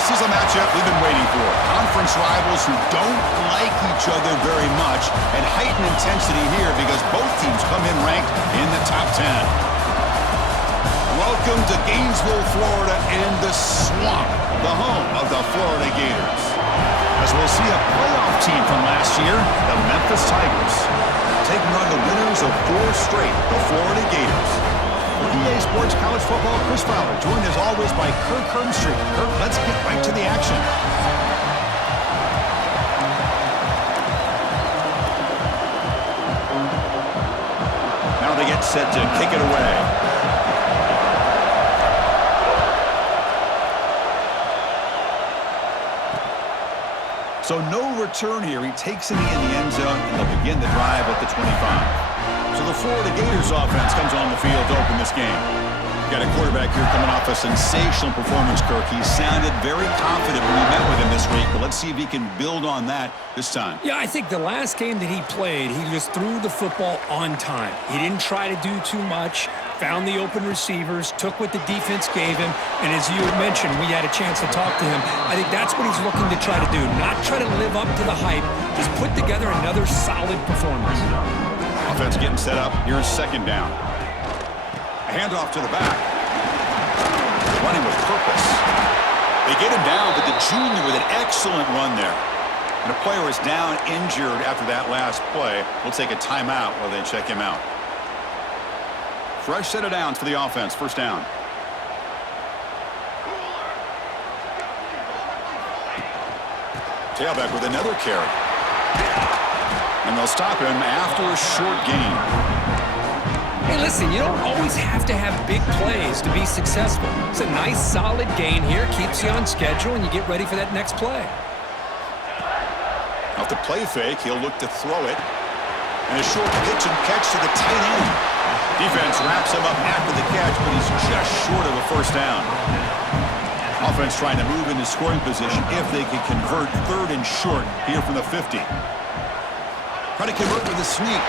This is a matchup we've been waiting for. Conference rivals who don't like each other very much, and heightened intensity here because both teams come in ranked in the top 10. Welcome to Gainesville, Florida, and the Swamp, the home of the Florida Gators. As we'll see a playoff team from last year, the Memphis Tigers, taking on the winners of 4 straight, the Florida Gators. For EA Sports College Football, Chris Fowler, joined as always by Kirk Herbstreit. Kirk, let's get right to the action. Now they get set to kick it away. So no return here. He takes it in the end zone, and they'll begin the drive at the 25. So the Florida Gators offense comes on the field to open this game. Got a quarterback here coming off a sensational performance, Kirk. He sounded very confident when we met with him this week, but let's see if he can build on that this time. Yeah, I think the last game that he played, he just threw the football on time. He didn't try to do too much, found the open receivers, took what the defense gave him, and as you had mentioned, we had a chance to talk to him. I think that's what he's looking to try to do, not try to live up to the hype, just put together another solid performance. Offense getting set up. Here's second down. A handoff to the back. Running with purpose. They get him down, but the junior with an excellent run there. And a player is down injured after that last play. We'll take a timeout while they check him out. Fresh set of downs for the offense. First down. Tailback with another carry. And they'll stop him after a short gain. Hey, listen, you don't always have to have big plays to be successful. It's a nice, solid gain here. Keeps you on schedule, and you get ready for that next play. Off the play fake, he'll look to throw it. And a short pitch and catch to the tight end. Defense wraps him up after the catch, but he's just short of a first down. Offense trying to move into scoring position if they can convert third and short here from the 50. Trying to convert with a sneak.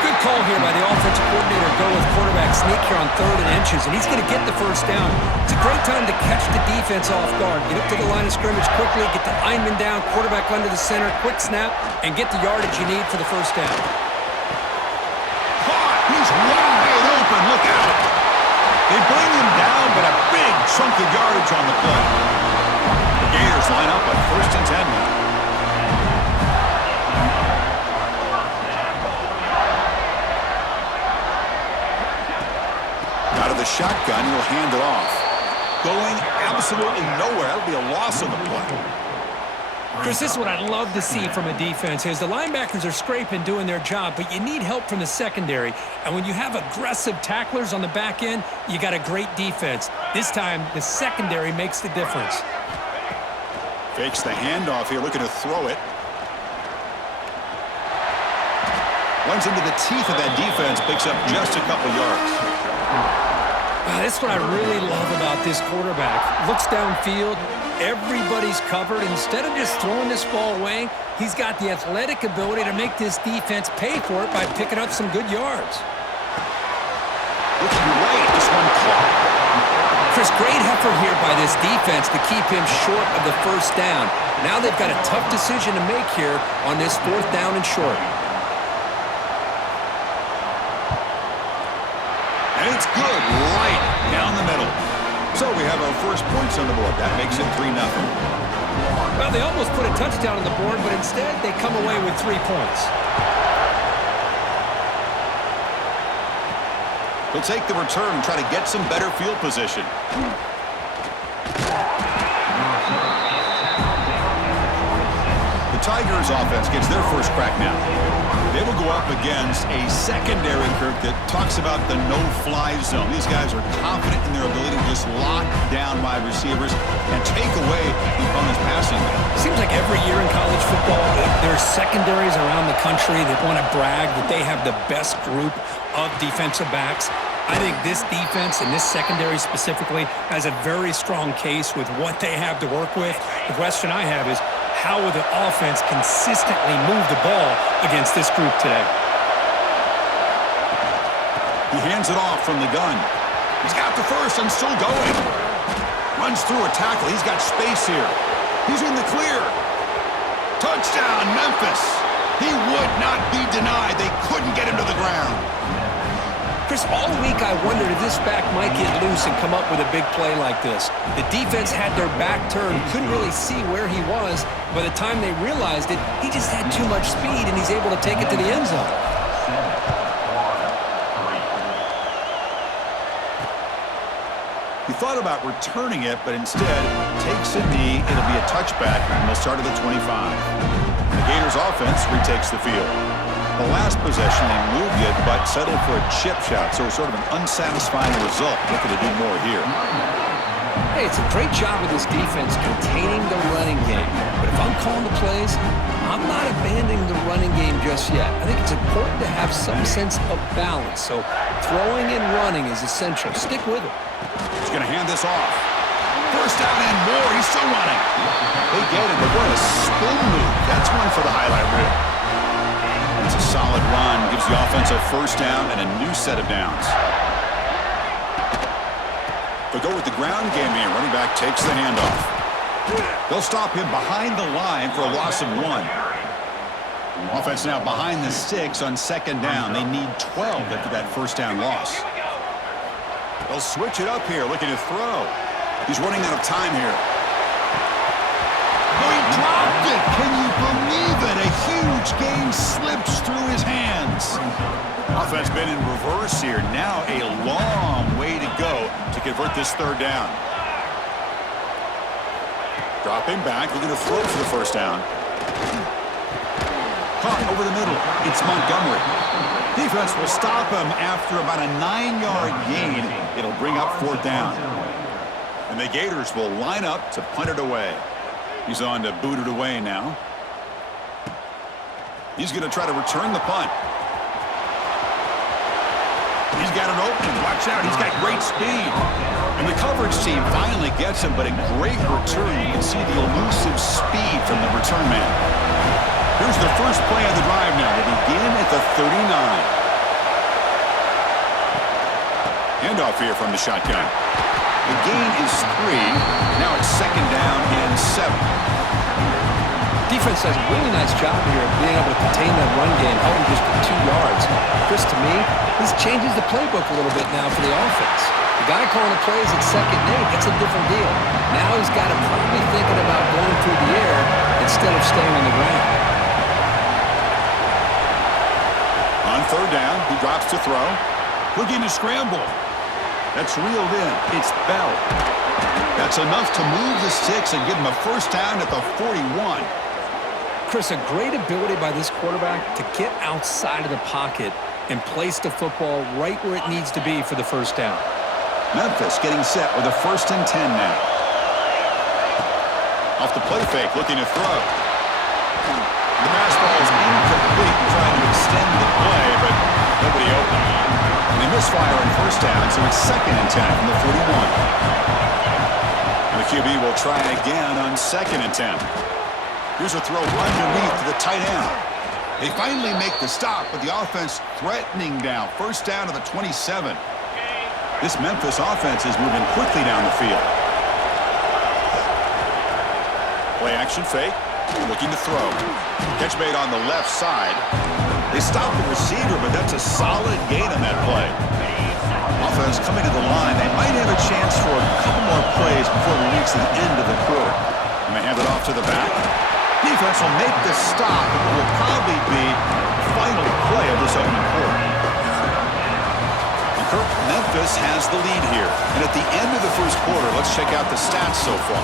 Good call here by the offensive coordinator. Go with quarterback sneak here on 3rd and inches, and he's going to get the first down. It's a great time to catch the defense off guard. Get up to the line of scrimmage quickly, get the lineman down, quarterback under the center, quick snap, and get the yardage you need for the first down. Caught! He's wide open. Look out! They bring him down, but a big chunk of yardage on the play. The Gators line up on 1st and 10 now. Out of the shotgun, he'll hand it off. Going absolutely nowhere. That'll be a loss on the play. Chris, this is what I'd love to see from a defense is the linebackers are scraping, doing their job, but you need help from the secondary. And when you have aggressive tacklers on the back end, you got a great defense. This time, the secondary makes the difference. Fakes the handoff here, looking to throw it. Runs into the teeth of that defense, picks up just a couple yards. This is what I really love about this quarterback. Looks downfield, everybody's covered. Instead of just throwing this ball away, he's got the athletic ability to make this defense pay for it by picking up some good yards. Looking right, this one caught. Chris, great effort here by this defense to keep him short of the first down. Now they've got a tough decision to make here on this 4th down and short. And it's good right down the middle. So we have our first points on the board. That makes it 3-0. Well, they almost put a touchdown on the board, but instead they come away with 3 points. He'll take the return and try to get some better field position. The Tigers offense gets their first crack now. They will go up against a secondary, Kirk, that talks about the no-fly zone. These guys are confident in their ability to just lock down wide receivers and take away the opponent's passing game. Seems like every year in college football, there's secondaries around the country that want to brag that they have the best group of defensive backs. I think this defense and this secondary specifically has a very strong case with what they have to work with. The question I have is, how will the offense consistently move the ball against this group today? He hands it off from the gun. He's got the first and still going. Runs through a tackle. He's got space here. He's in the clear. Touchdown, Memphis. He would not be denied. They couldn't get him to the ground. Chris, all week I wondered if this back might get loose and come up with a big play like this. The defense had their back turned, couldn't really see where he was. By the time they realized it, he just had too much speed, and he's able to take it to the end zone. He thought about returning it, but instead takes a knee. It'll be a touchback, and they'll start at the 25. The Gators offense retakes the field. The last possession, they moved it, but settled for a chip shot, so sort of an unsatisfying result. Looking to do more here. Hey, it's a great job of this defense containing the running game. But if I'm calling the plays, I'm not abandoning the running game just yet. I think it's important to have some sense of balance. So throwing and running is essential. Stick with it. He's going to hand this off. First down and more. He's still running. They get it, but what a spin move. That's one for the highlight reel. It's a solid run. Gives the offense a first down and a new set of downs. They'll go with the ground game here. Running back takes the handoff. They'll stop him behind the line for a loss of 1. Offense now behind the 6 on second down. They need 12 after that first down loss. They'll switch it up here, looking to throw. He's running out of time here. Oh, he dropped it! Can you believe it? A huge game slips through his hands. Offense been in reverse here. Now a long way to go to convert this third down. Dropping back, looking to throw for the first down. Caught over the middle. It's Montgomery. Defense will stop him after about a 9-yard gain. It'll bring up fourth down. And the Gators will line up to punt it away. He's on to boot it away now. He's going to try to return the punt. He's got an opening. Watch out. He's got great speed. And the coverage team finally gets him, but a great return. You can see the elusive speed from the return man. Here's the first play of the drive now. They begin at the 39. Handoff here from the shotgun. The gain is 3. Now it's second down and 7. Defense does a really nice job here of being able to contain that run game, held him just to 2 yards. Chris, to me, this changes the playbook a little bit now for the offense. The guy calling the plays at second and 8, that's a different deal. Now he's got to probably thinking about going through the air instead of staying on the ground. On third down, he drops to throw. Looking to scramble. That's reeled in. It's Bell. That's enough to move the sticks and give him a first down at the 41. Chris, a great ability by this quarterback to get outside of the pocket and place the football right where it needs to be for the first down. Memphis getting set with a 1st and 10 now. Off the play fake, looking to throw. The pass ball is incomplete, trying to extend the play, but nobody open. And they misfire on first down, so it's 2nd and 10 from the 41. And the QB will try again on 2nd and 10. Here's a throw underneath to the tight end. They finally make the stop, but the offense threatening now. First down to the 27. This Memphis offense is moving quickly down the field. Play action fake. Looking to throw. Catch made on the left side. They stop the receiver, but that's a solid gain on that play. Offense coming to the line. They might have a chance for a couple more plays before we reach the end of the quarter. And they hand it off to the back. Defense will make the stop. It will probably be the final play of this opening quarter. Memphis has the lead here. And at the end of the first quarter, let's check out the stats so far.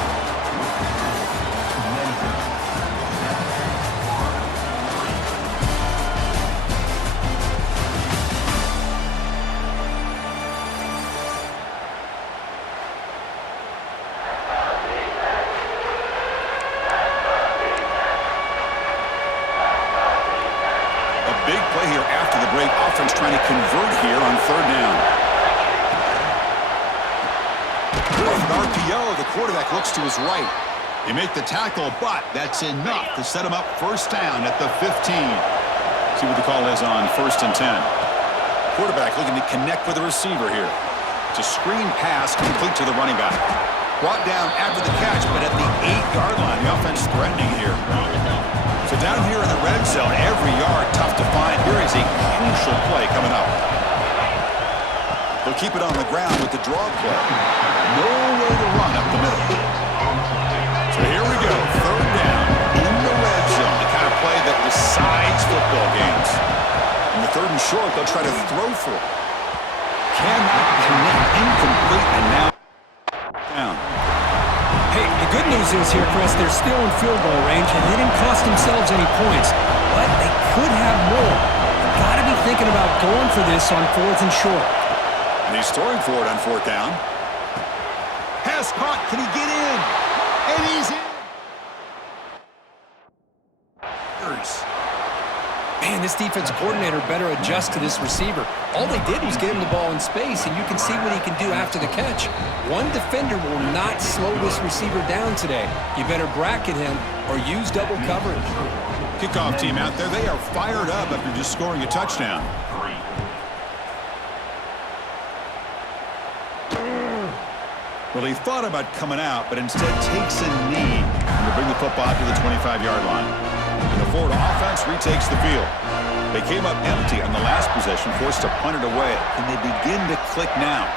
Big play here after the break. Offense trying to convert here on third down. With an RPO, the quarterback looks to his right. They make the tackle, but that's enough to set him up first down at the 15. See what the call is on 1st and 10. Quarterback looking to connect with the receiver here. It's a screen pass complete to the running back. Brought down after the catch, but at the 8-yard line, the offense threatening here. So down here in the red zone, every yard tough to find. Here is a crucial play coming up. They'll keep it on the ground with the draw play. No way to run up the middle. So here we go, 3rd down in the red zone, the kind of play that decides football games. In the 3rd and short, they'll try to throw for it. Cannot connect, incomplete, and now down. Hey, the good news is here, Chris, they're still in field goal range, and they didn't cost themselves any points, but they could have more. They've got to be thinking about going for this on 4th and short. And he's throwing for it on 4th down. Pass caught. Can he get in? And he's in. Man, this defense coordinator better adjust to this receiver. All they did was get him the ball in space, and you can see what he can do after the catch. One defender will not slow this receiver down today. You better bracket him or use double coverage. Kickoff team out there. They are fired up after just scoring a touchdown. Well, he thought about coming out, but instead takes a knee to bring the football to the 25-yard line. And the Florida offense retakes the field. They came up empty on the last possession, forced to punt it away. Can they begin to click now?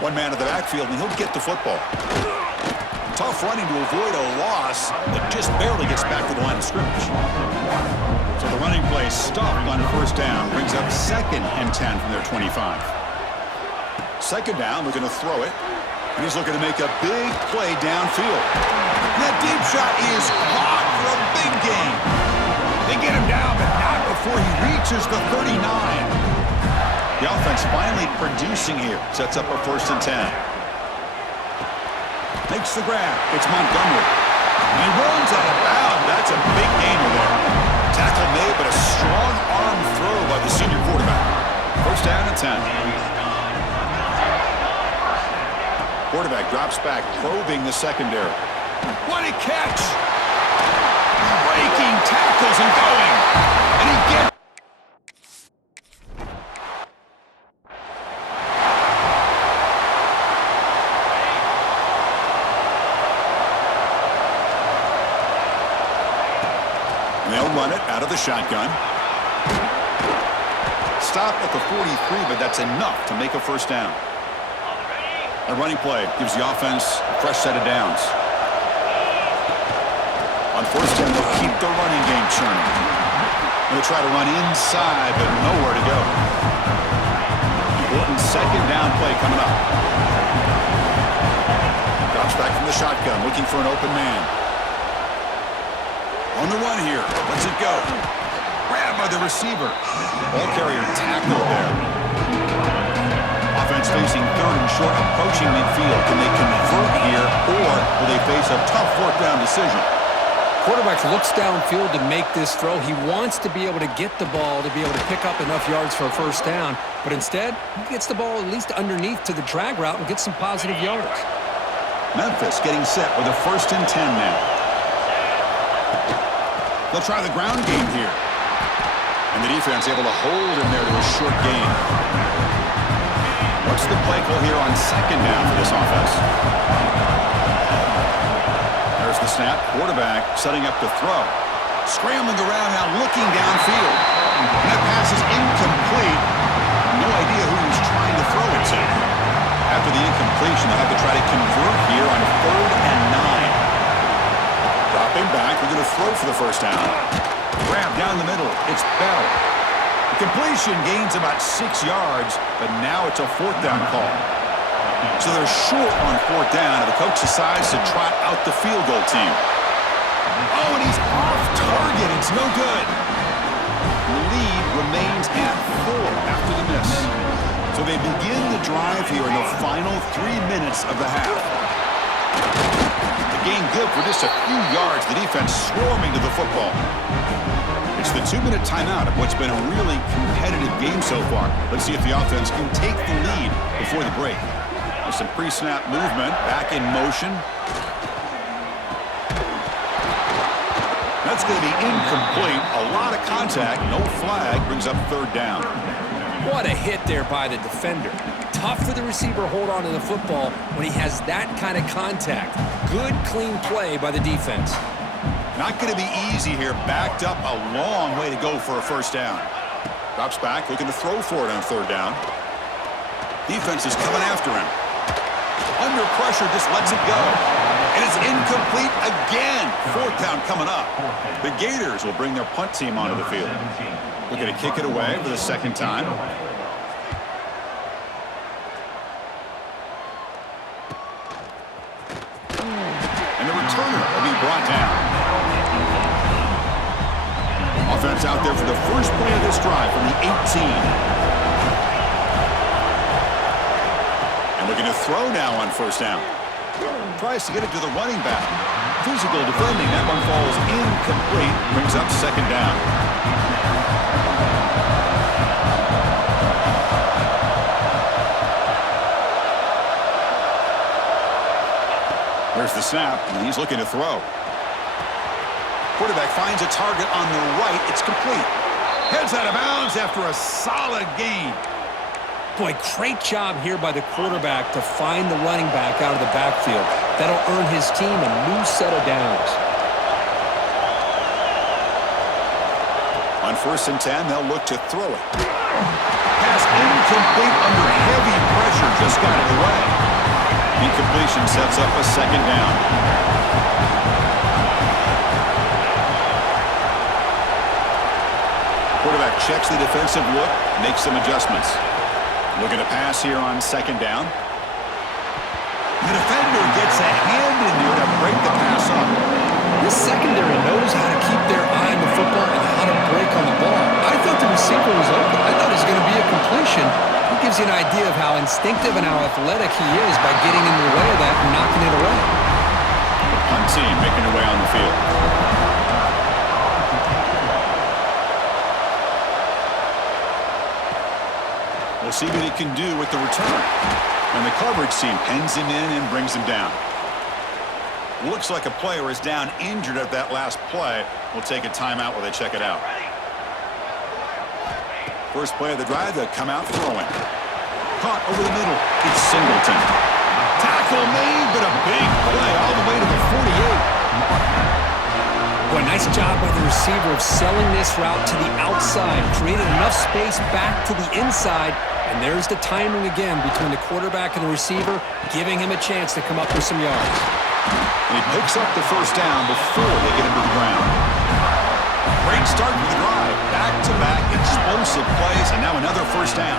One man in the backfield, and he'll get the football. Tough running to avoid a loss, but just barely gets back to the line of scrimmage. So the running play stopped on 1st down, brings up 2nd and 10 from their 25. 2nd down, looking to throw it. And he's looking to make a big play downfield. That deep shot is caught for a big gain. They get him down, but not before he reaches the 39. The offense finally producing here. Sets up a 1st and 10. Makes the grab. It's Montgomery. And he runs out of bounds. That's a big gainer there. Tackle made, but a strong arm throw by the senior quarterback. 1st down and 10. Quarterback drops back, probing the secondary. What a catch! Breaking tackles and going. And he gets... And they'll run it out of the shotgun. Stop at the 43, but that's enough to make a 1st down. A running play gives the offense a fresh set of downs. On 1st down, they'll keep the running game churning. They'll try to run inside, but nowhere to go. Important 2nd down play coming up. Drops back from the shotgun, looking for an open man. On the run here, lets it go. Grabbed by the receiver. Ball carrier tackled there. Offense facing 3rd and short, approaching midfield. Can they convert here, or will they face a tough 4th down decision? Quarterback looks downfield to make this throw. He wants to be able to get the ball to be able to pick up enough yards for a 1st down, but instead, he gets the ball at least underneath to the drag route and gets some positive yards. Memphis getting set with a 1st and 10 now. They'll try the ground game here. And the defense able to hold him there to a short gain. What's the play call here on 2nd down for this offense? There's the snap. Quarterback setting up to throw. Scrambling around now, looking downfield. And that pass is incomplete. No idea who he was trying to throw it to. After the incompletion, they'll have to try to convert here on 3rd and 9. Dropping back, we're going to throw for the 1st down. Grab down the middle. It's Bell. The completion gains about 6 yards, but now it's a 4th down call. So they're short on 4th down, and the coach decides to trot out the field goal team. Oh, and he's off target. It's no good. The lead remains at 4 after the miss. So they begin the drive here in the final 3 minutes of the half. The game good for just a few yards. The defense swarming to the football. It's the 2-minute timeout of what's been a really competitive game so far. Let's see if the offense can take the lead before the break. There's some pre-snap movement, back in motion. That's going to be incomplete. A lot of contact, no flag, brings up 3rd down. What a hit there by the defender. tough for the receiver to hold on to the football when he has that kind of contact. Good, clean play by the defense. Not going to be easy here. Backed up a long way to go for a first down. Drops back, looking to throw for it on third down. Defense is coming after him. Under pressure, just lets it go. And it's incomplete again. Fourth down coming up. The Gators will bring their punt team onto the field. Looking to kick it away for the second time. And the returner will be brought down. Offense out there for the first play of this drive from the 18. Looking to throw now on first down. Tries to get it to the running back. Physical defending. That one falls incomplete. Brings up second down. There's the snap, and he's looking to throw. Quarterback finds a target on the right. It's complete. Heads out of bounds after a solid gain. Boy, great job here by the quarterback to find the running back out of the backfield. That'll earn his team a new set of downs. On 1st and 10, they'll look to throw it. Pass incomplete under heavy pressure. Just got it away. Incompletion sets up a second down. Quarterback checks the defensive look, makes some adjustments. Looking to pass here on second down. The defender gets a hand in there to break the pass up. This secondary knows how to keep their eye on the football and how to break on the ball. I thought the receiver was open. I thought it was going to be a completion. It gives you an idea of how instinctive and how athletic he is by getting in the way of that and knocking it away. The punt team making their way on the field. We'll see what he can do with the return. And the coverage team pens him in and brings him down. Looks like a player is down injured at that last play. We'll take a timeout while they check it out. First play of the drive, they'll come out throwing. Caught over the middle. It's Singleton. Tackle made, but a big play all the way to the 48. Boy, nice job by the receiver of selling this route to the outside, created enough space back to the inside, and there's the timing again between the quarterback and the receiver, giving him a chance to come up with some yards. And he picks up the first down before they get him to the ground. Great start to the drive. Back-to-back explosive plays, and now another first down.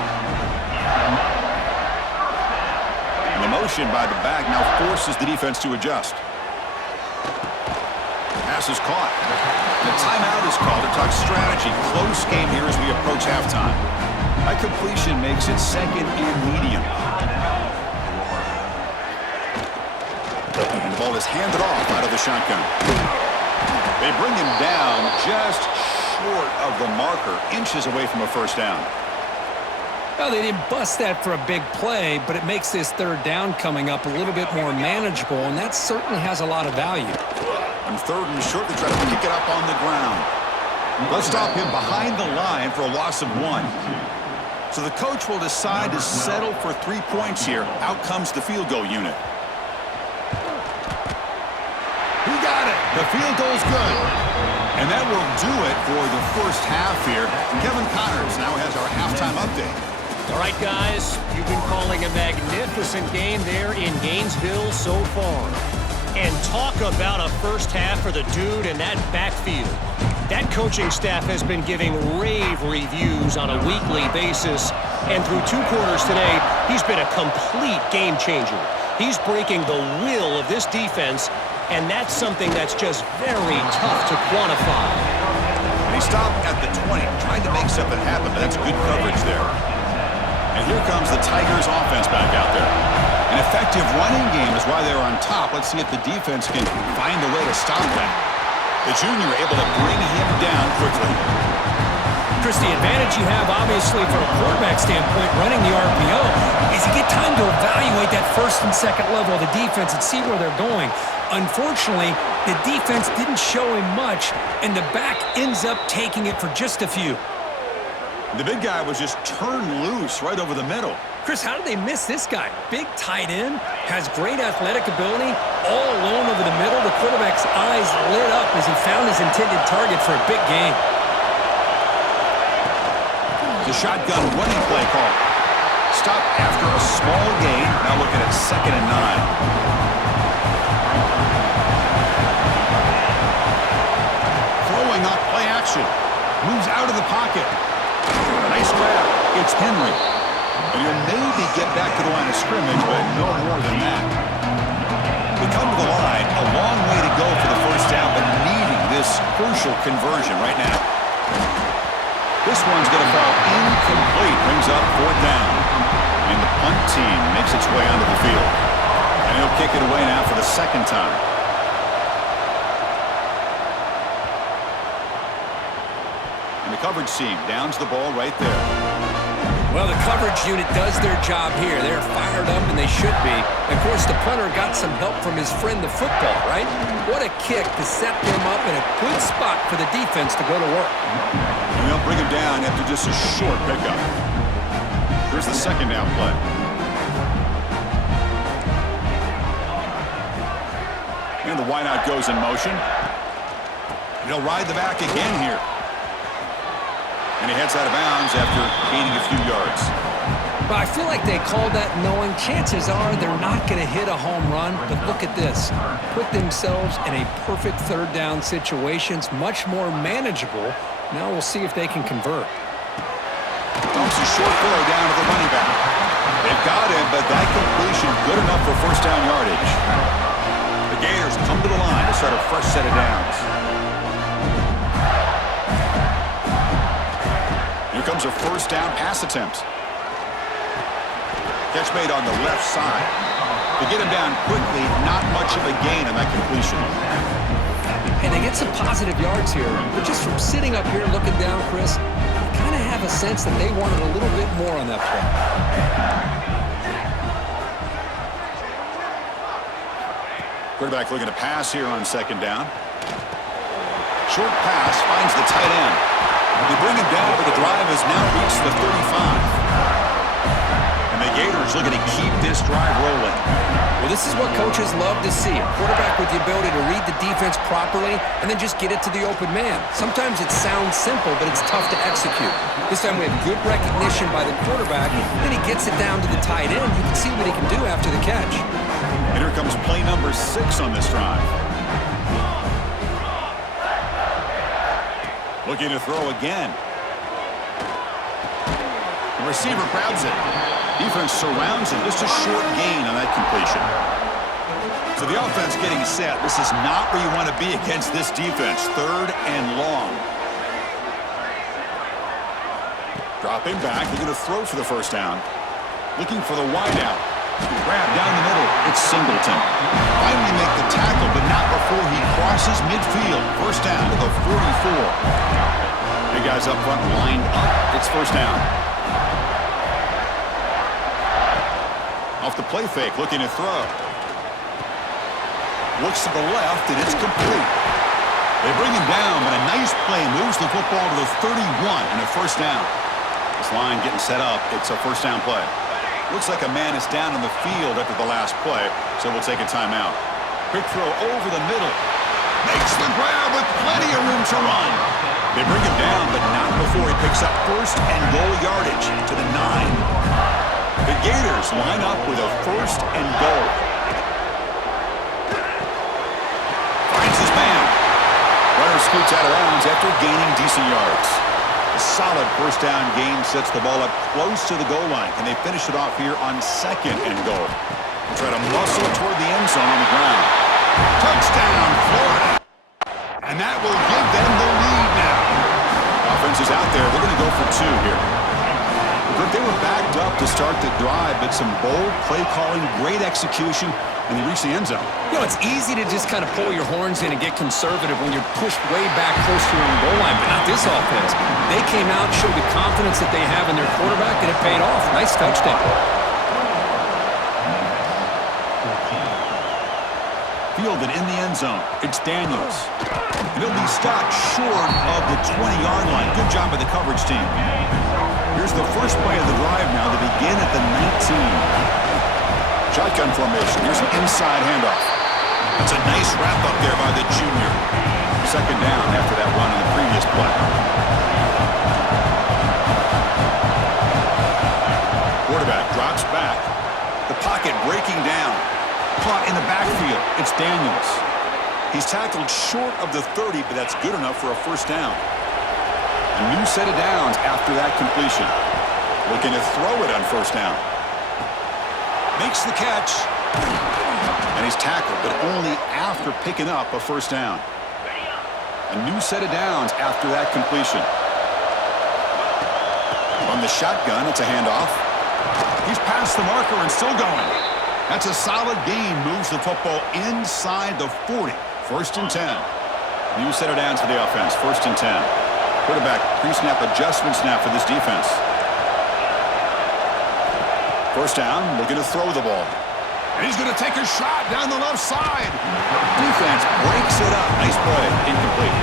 And the motion by the back now forces the defense to adjust. Pass is caught. The timeout is called to talk strategy. Close game here as we approach halftime. That completion makes it second and medium. And the ball is handed off out of the shotgun. They bring him down just short of the marker, inches away from a first down. Well, they didn't bust that for a big play, but it makes this third down coming up a little bit more manageable, and that certainly has a lot of value. On third and short, they try to pick it up on the ground. Let's stop him behind the line for a loss of 1. So the coach will decide to settle for 3 points here. Out comes the field goal unit. He got it. The field goal's good. And that will do it for the first half here. Kevin Connors now has our halftime update. All right, guys, you've been calling a magnificent game there in Gainesville so far. And talk about a first half for the dude in that backfield. That coaching staff has been giving rave reviews on a weekly basis. And through 2 quarters today, he's been a complete game changer. He's breaking the will of this defense, and that's something that's just very tough to quantify. And he stopped at the 20, trying to make something happen, but that's good coverage there. And here comes the Tigers offense back out there. An effective running game is why they're on top. Let's see if the defense can find a way to stop that. The junior able to bring him down quickly. Chris, the advantage you have, obviously, from a quarterback standpoint, running the RPO, is you get time to evaluate that first and second level of the defense and see where they're going. Unfortunately, the defense didn't show him much, and the back ends up taking it for just a few. The big guy was just turned loose right over the middle. Chris, how did they miss this guy? Big tight end, has great athletic ability, all alone over the middle. The quarterback's eyes lit up as he found his intended target for a big gain. The shotgun running play call. Stop after a small gain. Now looking at 2nd and 9. Throwing up play action. Moves out of the pocket. Nice grab. It's Henry. And he'll maybe get back to the line of scrimmage, but no more than that. They come to the line, a long way to go for the first down, but needing this crucial conversion right now. This one's going to fall incomplete. Brings up 4th down. And the punt team makes its way onto the field. And he'll kick it away now for the 2nd time. And the coverage team downs the ball right there. Well, the coverage unit does their job here. They're fired up, and they should be. Of course, the punter got some help from his friend, the football, right? What a kick to set them up in a good spot for the defense to go to work. And they'll bring him down after just a short pickup. Here's the 2nd down play. And the wideout goes in motion. And he'll ride the back again here. And he heads out of bounds after gaining a few yards. But I feel like they called that knowing chances are they're not going to hit a home run. But look at this. Put themselves in a perfect 3rd down situation. It's much more manageable. Now we'll see if they can convert. Dumps a short throw down to the running back. They've got him, but that completion good enough for 1st down yardage. The Gators come to the line to start a fresh set of downs. Here comes a 1st down pass attempt. Catch made on the left side. To get him down quickly, not much of a gain on that completion. And they get some positive yards here. But just from sitting up here looking down, Chris, I kind of have a sense that they wanted a little bit more on that play. Quarterback looking to pass here on 2nd down. Short pass finds the tight end. They bring him down, but the drive has now reached the 35. And the Gators looking to keep this drive rolling. Well, this is what coaches love to see. A quarterback with the ability to read the defense properly and then just get it to the open man. Sometimes it sounds simple, but it's tough to execute. This time we have good recognition by the quarterback. Then he gets it down to the tight end. You can see what he can do after the catch. And here comes play number 6 on this drive. Looking to throw again. The receiver grabs it. Defense surrounds him. Just a short gain on that completion. So the offense getting set. This is not where you want to be against this defense. 3rd and long. Dropping back. They're going to throw for the 1st down. Looking for the wideout. Grab down the middle. It's Singleton. Finally make the tackle, but not before he crosses midfield. 1st down to the 44. Big guys up front lined up. It's 1st down. Off the play fake, looking to throw. Looks to the left, and it's complete. They bring him down, but a nice play moves the football to the 31 and a 1st down. This line getting set up. It's a 1st down play. Looks like a man is down on the field after the last play, so we'll take a timeout. Quick throw over the middle. Makes the grab with plenty of room to run. They bring him down, but not before he picks up 1st and goal yardage to the 9. The Gators line up with a 1st and goal. Finds his man. Runner scoots out of bounds after gaining decent yards. A solid 1st down gain sets the ball up close to the goal line. Can they finish it off here on 2nd and goal? Try to muscle toward the end zone on the ground. Touchdown, Florida. And that will give them the lead now. Offense is out there. They're going to go for 2 here. They were backed up to start the drive, but some bold play calling, great execution, and they reached the end zone. You know, it's easy to just kind of pull your horns in and get conservative when you're pushed way back close to your own goal line, but not this offense. They came out, showed the confidence that they have in their quarterback, and it paid off. Nice touchdown. Fielded in the end zone. It's Daniels. And he'll be stopped short of the 20-yard line. Good job by the coverage team. Here's the first play of the drive now to begin at the 19. Shotgun formation. Here's an inside handoff. That's a nice wrap-up there by the junior. Second down after that run in the previous play. Quarterback drops back. The pocket breaking down. Caught in the backfield. It's Daniels. He's tackled short of the 30, but that's good enough for a first down. A new set of downs after that completion. Looking to throw it on first down. Makes the catch. And he's tackled, but only after picking up a first down. A new set of downs after that completion. From the shotgun, it's a handoff. He's past the marker and still going. That's a solid gain. Moves the football inside the 40. First and 10. New set of downs for the offense. First and 10. Quarterback pre-snap adjustment snap for this defense. First down, looking to throw the ball. And he's going to take a shot down the left side. Defense breaks it up. Nice play. Incomplete.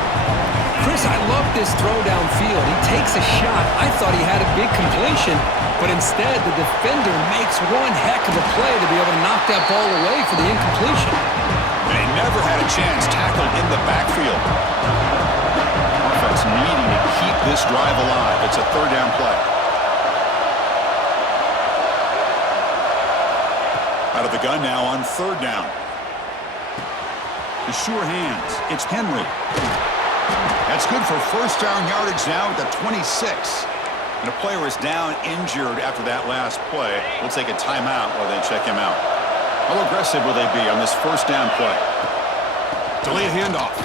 Chris, I love this throw downfield. He takes a shot. I thought he had a big completion, but instead the defender makes one heck of a play to be able to knock that ball away for the incompletion. They never had a chance tackled in the backfield. Offense needing to keep this drive alive. It's a third down play. Out of the gun now on third down. The sure hands. It's Henry. That's good for first down yardage now at the 26. And a player is down injured after that last play. We'll take a timeout while they check him out. How aggressive will they be on this first down play? Delayed handoff.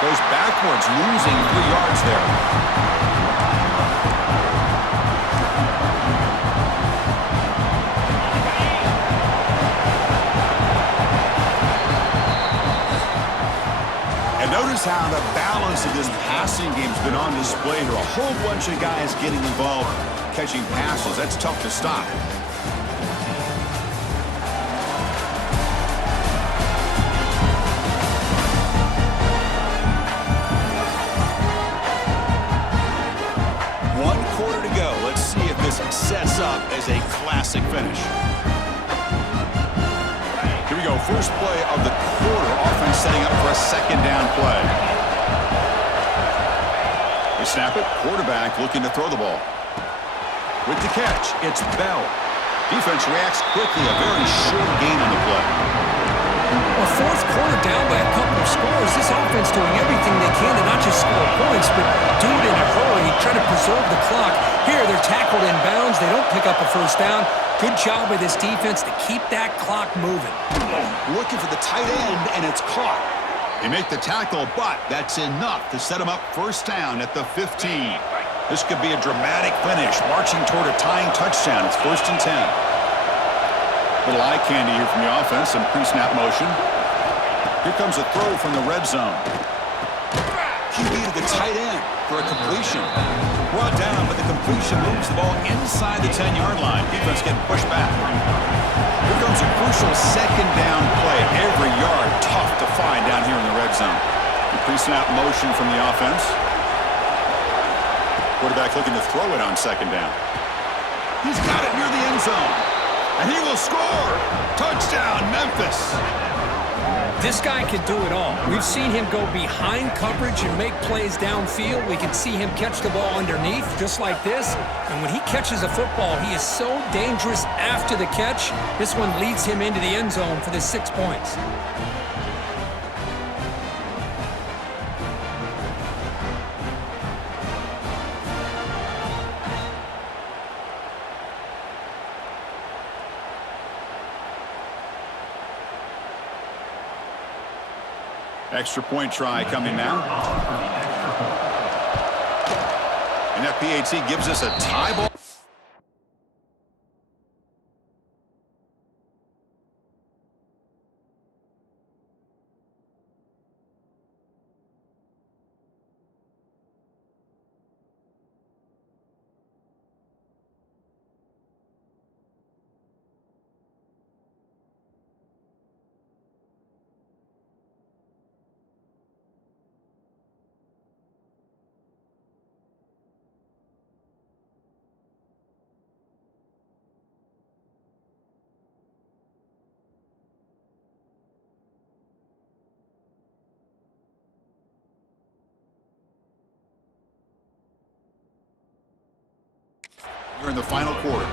Goes backwards, losing 3 yards there. And notice how the balance of this passing game has been on display here. A whole bunch of guys getting involved, catching passes. That's tough to stop. Sets up as a classic finish. Here we go. First play of the quarter. Offense setting up for a second down play. They snap it. Quarterback looking to throw the ball. With the catch, it's Bell. Defense reacts quickly. A very short gain on the play. Well, fourth quarter down by a couple of scores. This offense doing everything they can to not just score points, but do it in a hurry, try to preserve the clock. Here, they're tackled in bounds. They don't pick up a first down. Good job by this defense to keep that clock moving. Looking for the tight end, and it's caught. They make the tackle, but that's enough to set them up first down at the 15. This could be a dramatic finish, marching toward a tying touchdown. It's first and 10. Little eye candy here from the offense, some pre-snap motion. Here comes a throw from the red zone. QB to the tight end for a completion. Brought down, but the completion moves the ball inside the 10-yard line. Defense getting pushed back. Here comes a crucial second down play. Every yard tough to find down here in the red zone. The pre-snap motion from the offense. Quarterback looking to throw it on second down. He's got it near the end zone. And he will score! Touchdown, Memphis! This guy can do it all. We've seen him go behind coverage and make plays downfield. We can see him catch the ball underneath, just like this. And when he catches a football, he is so dangerous after the catch. This one leads him into the end zone for the 6 points. Extra point try coming now. And that PAT gives us a tie ball. Here in the final quarter.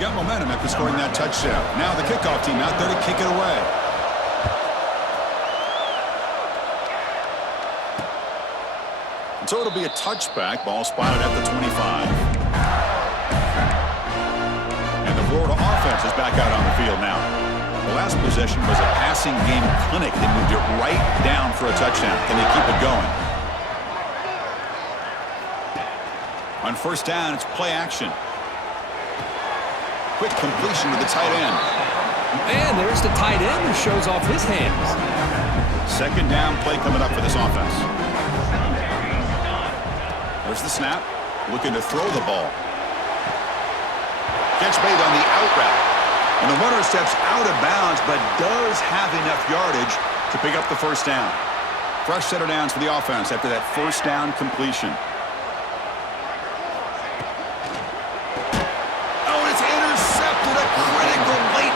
Got momentum after scoring that touchdown. Now the kickoff team out there to kick it away. And so it'll be a touchback. Ball spotted at the 25. And the Florida offense is back out on the field now. The last possession was a passing game clinic. They moved it right down for a touchdown. Can they keep it going? On first down, it's play action. Quick completion to the tight end. And there's the tight end who shows off his hands. Second down play coming up for this offense. There's the snap. Looking to throw the ball. Catch made on the out route. And the runner steps out of bounds, but does have enough yardage to pick up the first down. Fresh set of downs for the offense after that first down completion.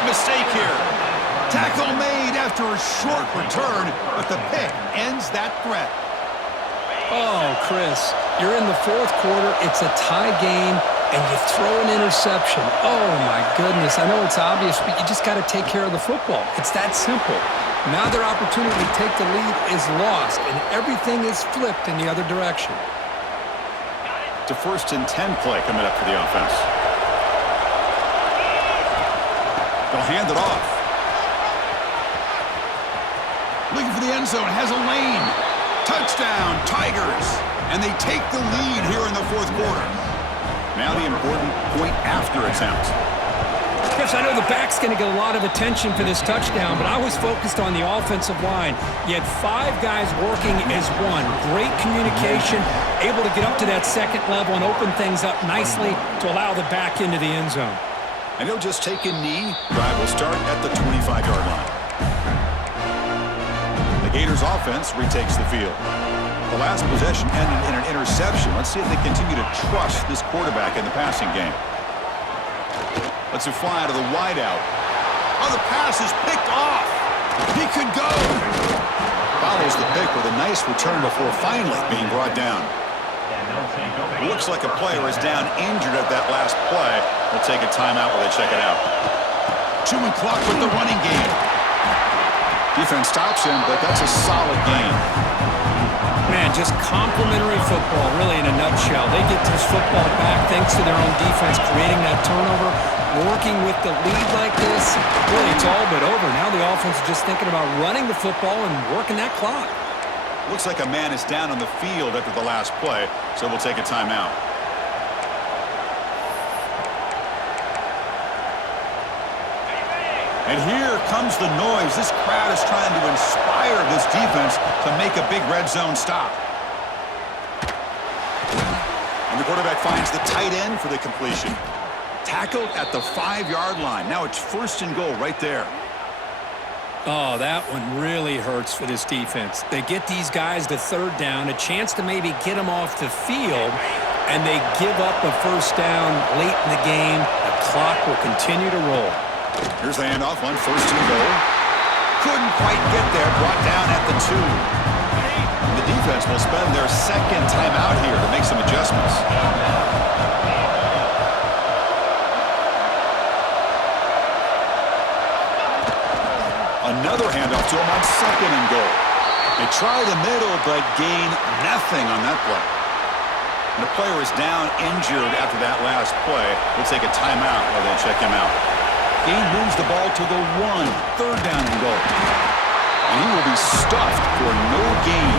Mistake here. Tackle made after a short return, but the pick ends that threat. Oh, Chris, you're in the fourth quarter. It's a tie game, and you throw an interception. Oh, my goodness. I know it's obvious, but you just got to take care of the football. It's that simple. Now their opportunity to take the lead is lost, and everything is flipped in the other direction. To first and 10 play coming up for the offense. They'll hand it off. Looking for the end zone. Has a lane. Touchdown, Tigers. And they take the lead here in the fourth quarter. Now the important point after attempt. Chris, I know the back's going to get a lot of attention for this touchdown, but I was focused on the offensive line. You had 5 guys working as one. Great communication, able to get up to that second level and open things up nicely to allow the back into the end zone. And he'll just take a knee. Drive will start at the 25-yard line. The Gators offense retakes the field. The last possession ended in an interception. Let's see if they continue to trust this quarterback in the passing game. Let's it fly to the wideout. Oh, the pass is picked off. He could go. Follows the pick with a nice return before finally being brought down. Looks like a player is down injured at that last play. We'll take a timeout while they check it out. Chewing clock with the running game. Defense stops him, but that's a solid game. Man, just complimentary football, really, in a nutshell. They get this football back thanks to their own defense, creating that turnover, working with the lead like this. Really, it's all but over. Now the offense is just thinking about running the football and working that clock. Looks like a man is down on the field after the last play, so we'll take a timeout. And here comes the noise. This crowd is trying to inspire this defense to make a big red zone stop. And the quarterback finds the tight end for the completion. Tackled at the 5-yard line. Now it's first and goal right there. Oh, that one really hurts for this defense. They get these guys to third down, a chance to maybe get them off the field, and they give up a first down late in the game. The clock will continue to roll. Here's the handoff on first and goal. Couldn't quite get there, brought down at the 2. The defense will spend their second timeout here to make some adjustments. Another handoff to him on second and goal. They try the middle, but gain nothing on that play. And the player is down injured after that last play. We'll take a timeout while they check him out. He moves the ball to the 1, third down and goal. And he will be stuffed for no gain.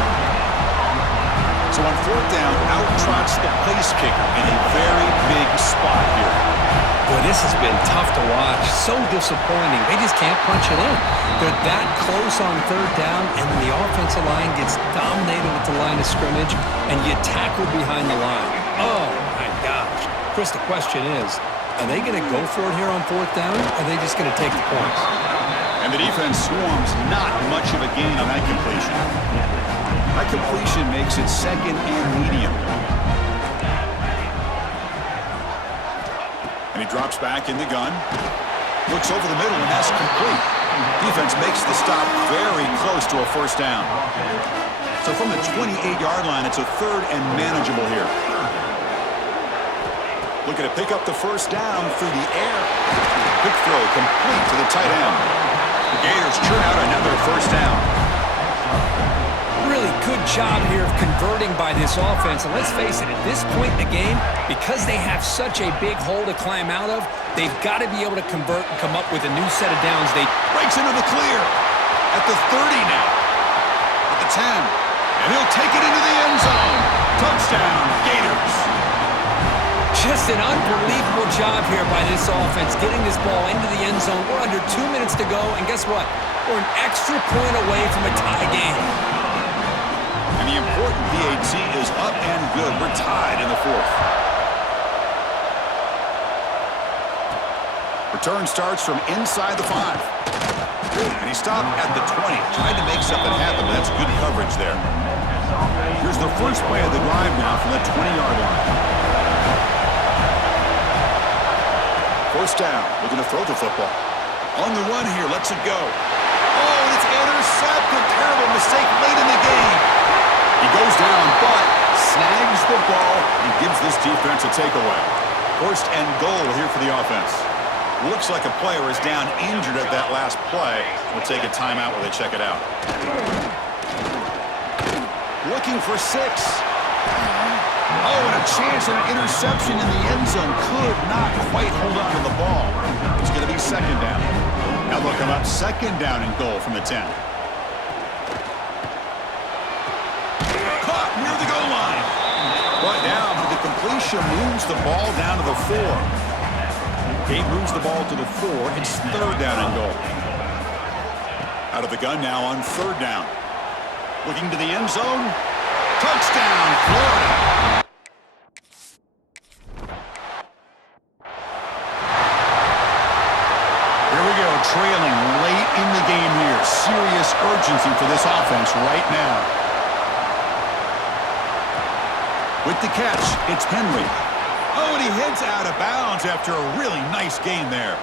So on fourth down, out trots the place kicker in a very big spot here. Boy, this has been tough to watch. So disappointing. They just can't punch it in. They're that close on third down, and the offensive line gets dominated at the line of scrimmage, and you tackle behind the line. Oh, my gosh. Chris, the question is, are they going to go for it here on fourth down, or are they just going to take the points? And the defense swarms not much of a gain on that completion. That completion makes it second and medium. And he drops back in the gun. Looks over the middle, and that's complete. Defense makes the stop very close to a first down. So from the 28-yard line, it's a third and manageable here. Looking to pick up the first down through the air. Quick throw complete to the tight end. The Gators churn out another first down. Really good job here of converting by this offense. And let's face it, at this point in the game, because they have such a big hole to climb out of, they've got to be able to convert and come up with a new set of downs. They breaks into the clear at the 30 now, at the 10, and he'll take it into the end zone. Touchdown, Gators. Just an unbelievable job here by this offense, getting this ball into the end zone. We're under 2 minutes to go, and guess what? We're an extra point away from a tie game. And the important PAT is up and good. We're tied in the fourth. Return starts from inside the 5. And he stopped at the 20. Tried to make something happen, but that's good coverage there. Here's the first play of the drive now from the 20-yard line. First down, looking to throw the football. On the run here, lets it go. Oh, and it's intercepted. Terrible mistake late in the game. He goes down, but snags the ball and gives this defense a takeaway. First and goal here for the offense. Looks like a player is down injured at that last play. We'll take a timeout while they check it out. Looking for 6. Oh, and a chance at an interception in the end zone. Could not quite hold on to the ball. It's going to be second down. Now they'll come up second down and goal from the 10. Caught near the goal line. Brought down, but the completion moves the ball down to the 4. Gabe moves the ball to the 4. It's third down and goal. Out of the gun now on third down. Looking to the end zone. Touchdown, Florida. Here we go, trailing late in the game here. Serious urgency for this offense right now. With the catch, it's Henry. Oh, and he heads out of bounds after a really nice game there.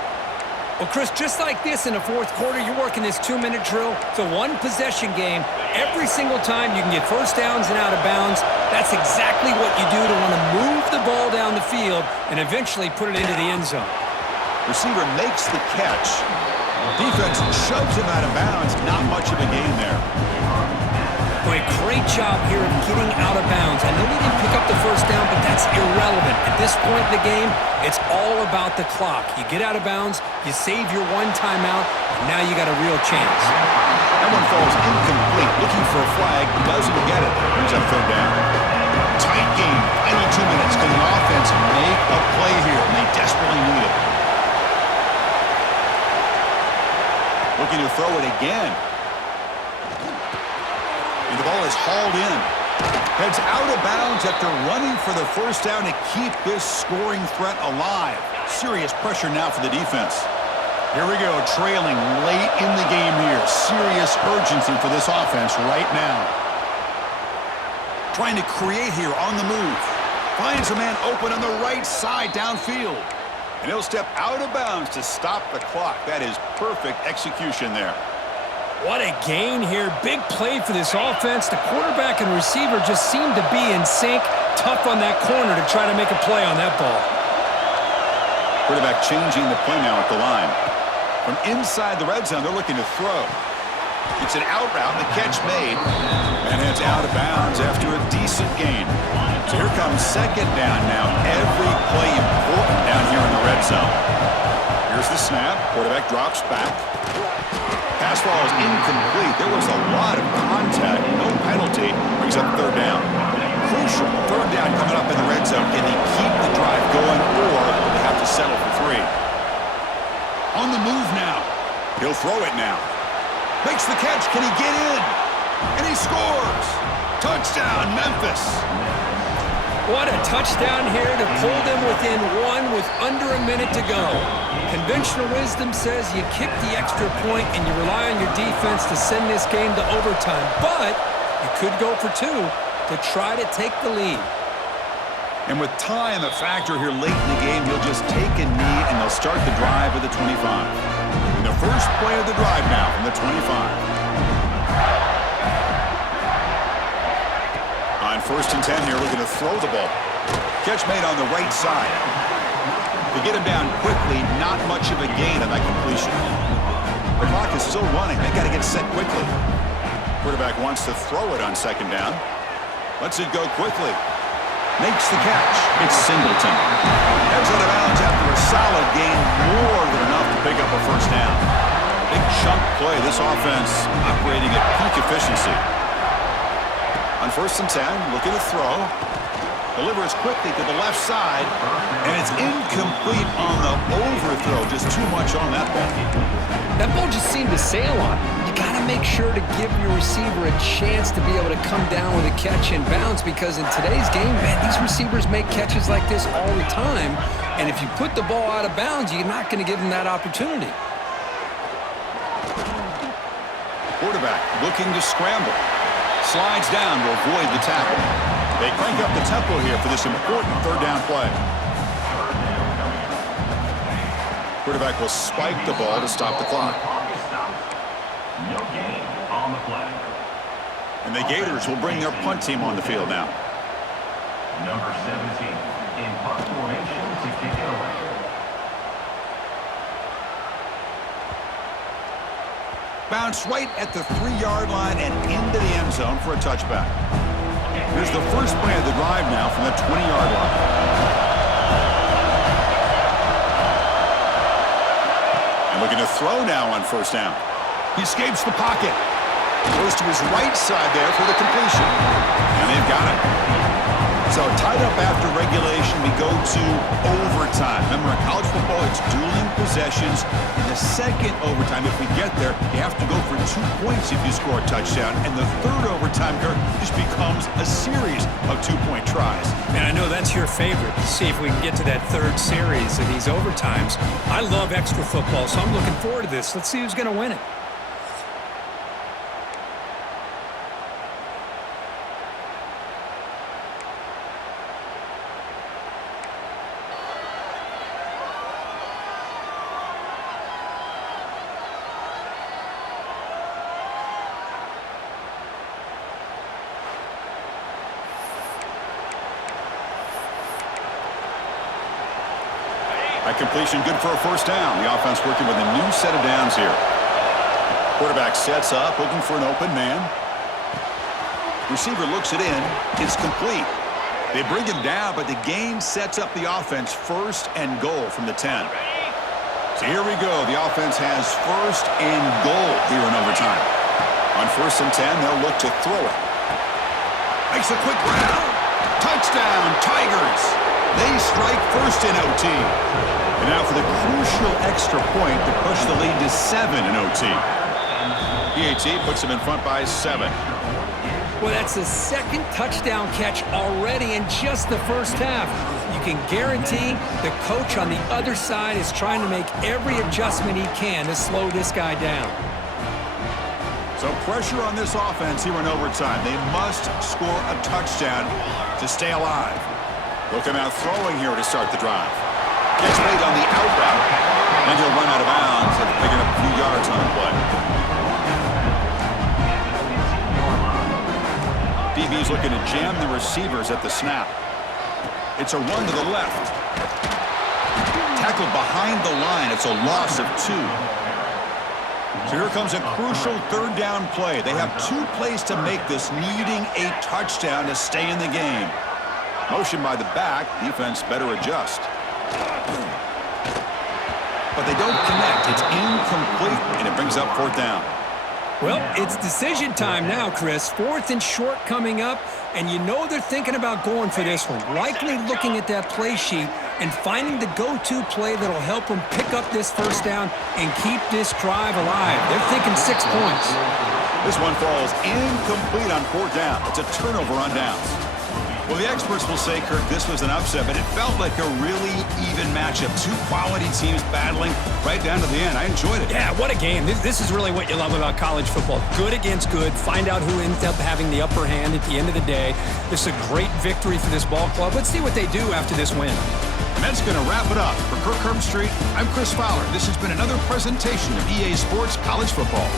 Well, Chris, just like this in the fourth quarter, you're working this 2-minute drill. It's a one-possession game. Every single time you can get first downs and out of bounds. That's exactly what you do to want to move the ball down the field and eventually put it into the end zone. Receiver makes the catch. Defense shoves him out of bounds. Not much of a gain there. Boy, great job here of getting out of bounds. I know he didn't pick up the first down, but that's irrelevant. At this point in the game, it's all about the clock. You get out of bounds, you save your one timeout, and now you got a real chance. That one falls incomplete. Looking for a flag, doesn't get it. Brings up third down. Tight game, final 2 minutes. Can the offense make a play here? And they desperately need it. Looking to throw it again. And the ball is hauled in. Heads out of bounds after running for the first down to keep this scoring threat alive. Serious pressure now for the defense. Here we go, trailing late in the game here. Serious urgency for this offense right now. Trying to create here on the move. Finds a man open on the right side downfield. And he'll step out of bounds to stop the clock. That is perfect execution there. What a gain here. Big play for this offense. The quarterback and receiver just seem to be in sync. Tough on that corner to try to make a play on that ball. Quarterback changing the play now at the line. From inside the red zone, they're looking to throw. It's an out route, the catch made. And it's out of bounds after a decent gain. So here comes second down now. Every play important down here in the red zone. Here's the snap. Quarterback drops back. Pass ball is incomplete. There was a lot of contact. No penalty. Brings up third down. Crucial third down coming up in the red zone. Can he keep the drive going, or they have to settle for 3? On the move now. He'll throw it now. Makes the catch. Can he get in? And he scores. Touchdown, Memphis. What a touchdown here to pull them within 1 with under a minute to go. Conventional wisdom says you kick the extra point and you rely on your defense to send this game to overtime. But you could go for 2 to try to take the lead. And with time a factor here late in the game, he'll just take a knee and they'll start the drive at the 25. the first play of the drive now from the 25. On 1st and 10 here, looking to throw the ball. Catch made on the right side. To get him down quickly, not much of a gain on that completion. The clock is still running. They got to get set quickly. Quarterback wants to throw it on 2nd down. Lets it go quickly. Makes the catch. It's Singleton. Heads out of bounds after a solid gain, more than enough to pick up a 1st down. Big chunk play. This offense operating at peak efficiency. On 1st and 10, looking to throw. Delivers quickly to the left side, and it's incomplete on the overthrow. Just too much on that ball. That ball just seemed to sail on. You got to make sure to give your receiver a chance to be able to come down with a catch and bounce, because in today's game, man, these receivers make catches like this all the time, and if you put the ball out of bounds, you're not going to give them that opportunity. Quarterback looking to scramble. Slides down to avoid the tackle. They crank up the tempo here for this important 3rd down play. Quarterback will spike the ball to stop the clock. No gain on the play. And the Gators will bring their punt team on the field now. Number 17 in punt formation to kick it away. Bounce right at the 3-yard line and into the end zone for a touchback. Here's the first play of the drive now from the 20-yard line. And looking to throw now on 1st down. He escapes the pocket. Goes to his right side there for the completion. And they've got him. So tied up after regulation, we go to overtime. Remember, in college football, it's dueling possessions. In the 2nd overtime, if we get there, you have to go for 2 points if you score a touchdown. And the 3rd overtime, Kirk, just becomes a series of 2-point tries. And I know that's your favorite. See if we can get to that 3rd series of these overtimes. I love extra football, so I'm looking forward to this. Let's see who's going to win it. That completion good for a 1st down. The offense working with a new set of downs here. Quarterback sets up, looking for an open man. Receiver looks it in. It's complete. They bring him down, but the gain sets up the offense 1st and goal from the 10. So here we go. The offense has 1st and goal here in overtime. On 1st and 10, they'll look to throw it. Makes a quick round. Touchdown, Tigers. They strike first in OT. And now for the crucial extra point to push the lead to 7 in OT. PAT puts them in front by 7. Well, that's the 2nd touchdown catch already in just the 1st half. You can guarantee the coach on the other side is trying to make every adjustment he can to slow this guy down. So pressure on this offense here in overtime. They must score a touchdown to stay alive. Looking out throwing here to start the drive. Catch made on the out route. And he'll run out of bounds after picking up a few yards on the play. DB's looking to jam the receivers at the snap. It's a run to the left. Tackled behind the line. It's a loss of 2. So here comes a crucial 3rd down play. They have 2 plays to make this, needing a touchdown to stay in the game. Motion by the back. Defense better adjust. But they don't connect. It's incomplete, and it brings up 4th down. Well, it's decision time now, Chris. 4th and short coming up, and you know they're thinking about going for this one. Likely looking at that play sheet and finding the go-to play that'll help them pick up this 1st down and keep this drive alive. They're thinking 6 points. This one falls incomplete on 4th down. It's a turnover on downs. Well, the experts will say, Kirk, this was an upset, but it felt like a really even matchup. 2 quality teams battling right down to the end. I enjoyed it. Yeah, what a game. This is really what you love about college football. Good against good. Find out who ends up having the upper hand at the end of the day. This is a great victory for this ball club. Let's see what they do after this win. And that's going to wrap it up. For Kirk Herbstreit, I'm Chris Fowler. This has been another presentation of EA Sports College Football.